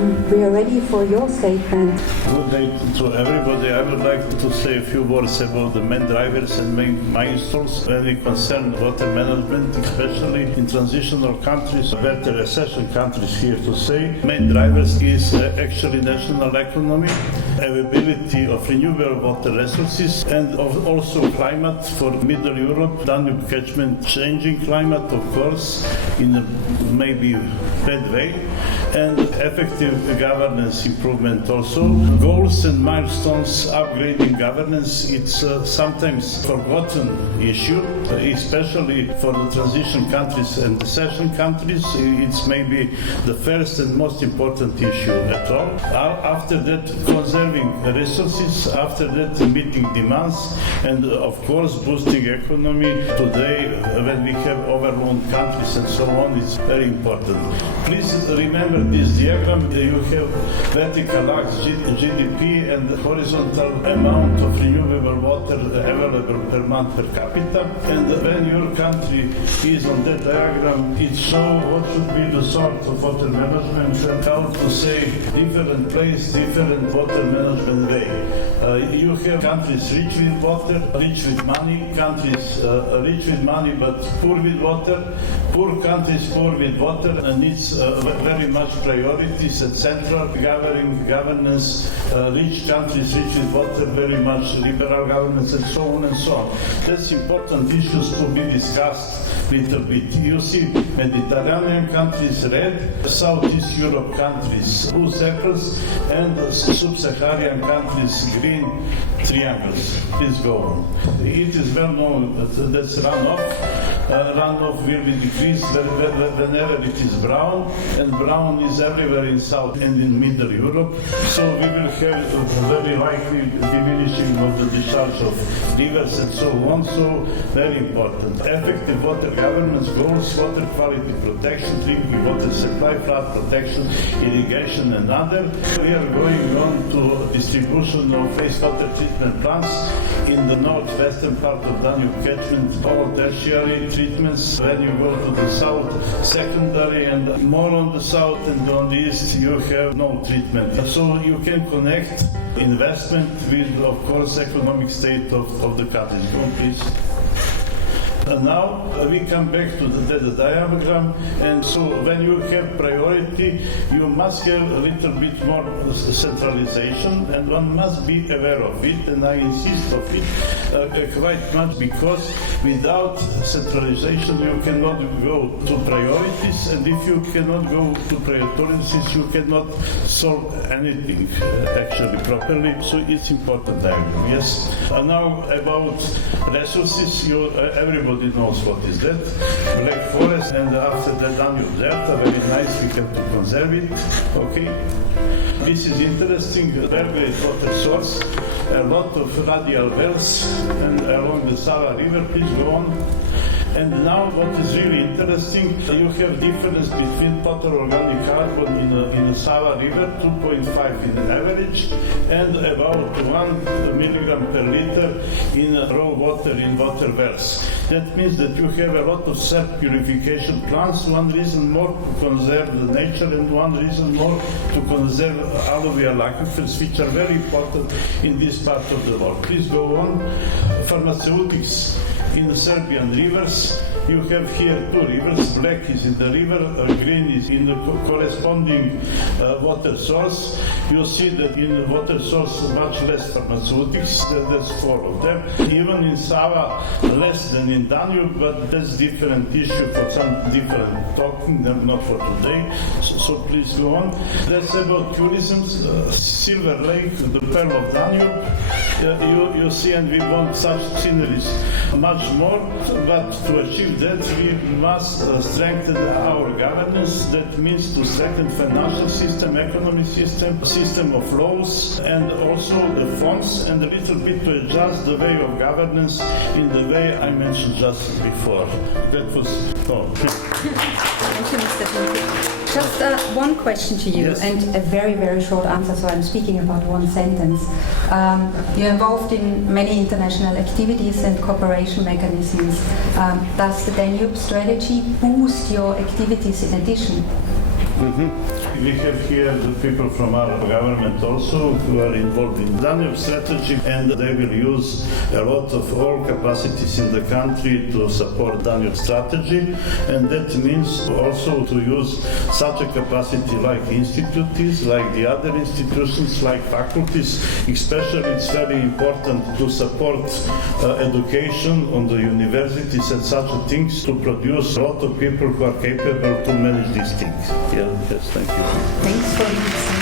We are ready for your statement. Good day to everybody. I would like to say a few words about the main drivers and main milestones when we concern water management, especially in transitional countries, better recession countries here to say. Main drivers is actually national economy, availability of renewable water resources, and also climate for Middle Europe, Danube catchment, changing climate, of course, in a maybe bad way, and effective governance improvement also. Goals and milestones, upgrading governance, it's sometimes forgotten issue, especially for the transition countries and recession countries. It's maybe the first and most important issue at all. After that, conserving resources, after that, meeting demands, and of course, boosting economy. Today, when we have overloaded countries and so on, it's very important. Please remember this diagram. You have vertical axis GDP and horizontal amount of renewable water available per month per capita. And when your country is on that diagram, it shows what should be the sort of water management and how to say different place, different water management way. You have countries rich with water, rich with money, countries rich with money but poor with water, poor countries poor with water, and it's very much priorities and central governance, rich countries rich with water, very much liberal governance, and so on and so on. That's important issues to be discussed little bit. You see Mediterranean countries red, Southeast Europe countries blue circles, and sub-Saharan countries green triangles. Please go on. It is well known that that's runoff. Runoff will be decreased whenever it is brown, and brown is everywhere in South and in Middle Europe. So we will have very likely diminishing of the discharge of rivers and so on. So very important. Effective water governance goals, water quality protection, drinking water supply, flood protection, irrigation, and other. We are going on to distribution of wastewater treatment plants in the northwestern part of Danube catchment, all tertiary treatments. When you go to the south, secondary, and more on the south and on the east, you have no treatment. So you can connect investment with, of course, economic state of the country. Go on, please. Now we come back to the diagram, and so when you have priority, you must have a little bit more centralization, and one must be aware of it, and I insist of it quite much, because without centralization you cannot go to priorities, and if you cannot go to priorities, you cannot solve anything actually properly. So it's important diagram. Yes. Now about resources, everybody knows what is that. Black forest, and after that Danube Delta, very nice, we have to conserve it. Okay. This is interesting, very great water source, a lot of radial wells, and along the Sava River. Please go on. And now what is really interesting, you have difference between total organic carbon in the Sava River, 2.5 in average, and about 1 milligram per liter in raw water in water wells. That means that you have a lot of self-purification plants, one reason more to conserve the nature, and one reason more to conserve alluvial aquifers, which are very important in this part of the world. Please go on. Pharmaceutics in the Serbian rivers. You have here two rivers. Black is in the river, green is in the corresponding water source. You see that in the water source much less pharmaceutics, there's 4 of them. Even in Sava less than in Danube, but that's different issue for some different talking, not for today. So please go on. That's about tourism. Silver Lake, the pearl of Danube. You see, and we want such sceneries much more, but to achieve that we must strengthen our governance. That means to strengthen financial system, economic system, system of laws, and also the funds, and a little bit to adjust the way of governance in the way I mentioned just before. That was all. Thank you, Mr. Tinke. Just one question to you, Yes. and a very, very short answer, so I'm speaking about one sentence. You're involved in many international activities and cooperation mechanisms. Does the Danube strategy boost your activities in addition? We have here the people from our government also who are involved in Danube strategy, and they will use a lot of all capacities in the country to support Danube strategy, and that means also to use such a capacity like institutes, like the other institutions, like faculties. Especially it's very important to support education on the universities and such things to produce a lot of people who are capable to manage these things. Yeah, yes, thank you. Thanks for this.